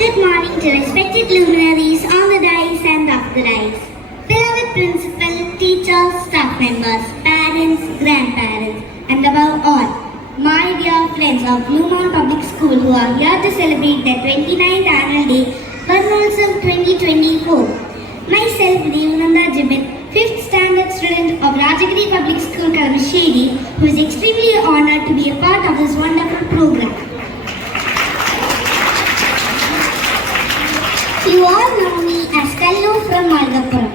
Good morning to respected luminaries on the dais and off the dais. Beloved principal, teachers, staff members, parents, grandparents, and above all, my dear friends of Blue Mount Public School who are here to celebrate the 29th annual day Varnolsam 2024. Myself, Devananda Jibin, 5th standard student of Rajagiri Public School, Kalamashedi, who is extremely honored to be a part of this wonderful program. You are know me as Kallu from Malgappuram.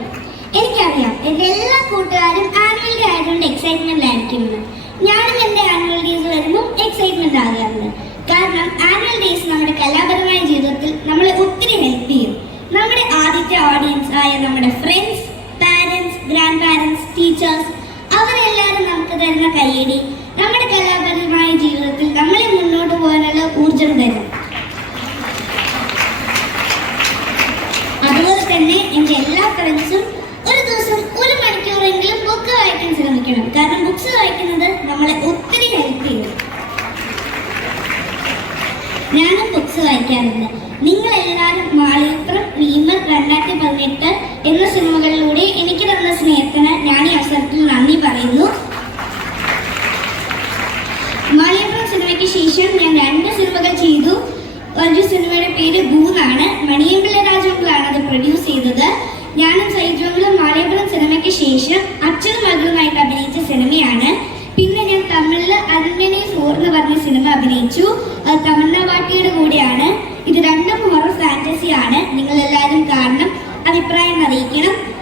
എനിക്കറിയാം എന്റെ എല്ലാ കൂട്ടുകാരും annual day ആയതുകൊണ്ട് excitement ആയിരിക്കുമെന്ന് ഞാനും എന്റെ annual days വരുമ്പോൾ excitement ആകാറുണ്ട് കാരണം ആനുവൽ ഡേയ്സ് നമ്മുടെ കലാപരമായ ജീവിതത്തിൽ നമ്മളെ ഒത്തിരി ഹെൽപ്പ് ചെയ്യും. നമ്മുടെ ആദ്യത്തെ ഓഡിയൻസ് ആയ നമ്മുടെ friends parents grand parents teachers അവരെല്ലാവരും നമുക്ക് തരുന്ന കയ്യടി നമ്മുടെ കലാപരമായ തന്നെ എന്റെ എല്ലാ ഫ്രണ്ട്സും ഒരു ദിവസം ഒരു മണിക്കൂറെങ്കിലും ബുക്ക് വായിക്കാൻ ശ്രമിക്കണം. കാരണം ബുക്ക്സ് വായിക്കുന്നത് നമ്മളെ ഒത്തിരി ഹെൽപ്പ് ചെയ്യും. ഞാനും ബുക്ക്സ് വായിക്കാറുണ്ട്. നിങ്ങൾ എല്ലാവരും മാളികപ്പുറം ഭീമർ രണ്ടായിരത്തി പതിനെട്ട് എന്ന സിനിമകളിലൂടെ എനിക്ക് തന്ന സ്നേഹത്തിന് ഞാൻ ഈ അവസരത്തിൽ നന്ദി പറയുന്നു. മാളികപ്പുറം സിനിമയ്ക്ക് ശേഷം ഞാൻ രണ്ട് സിനിമകൾ ചെയ്തു. ഒരു സിനിമയുടെ പേര് ഭൂമാണ് മണിയമ്പിള്ള ഞാനും സൈജോകളും മലയാളം സിനിമയ്ക്ക് ശേഷം അച്ഛനും മകളുമായിട്ട് അഭിനയിച്ച സിനിമയാണ്. പിന്നെ ഞാൻ തമിഴിൽ അന്മനെ ഫോർ എന്ന് പറഞ്ഞ സിനിമ അഭിനയിച്ചു. അത് തമിഴ്ന പാട്ടിയുടെ കൂടെയാണ്. ഇത് രണ്ടും ഹൊറർ ഫാന്റസി ആണ്. നിങ്ങൾ എല്ലാവരും കാണണം. അഭിപ്രായം അറിയിക്കണം.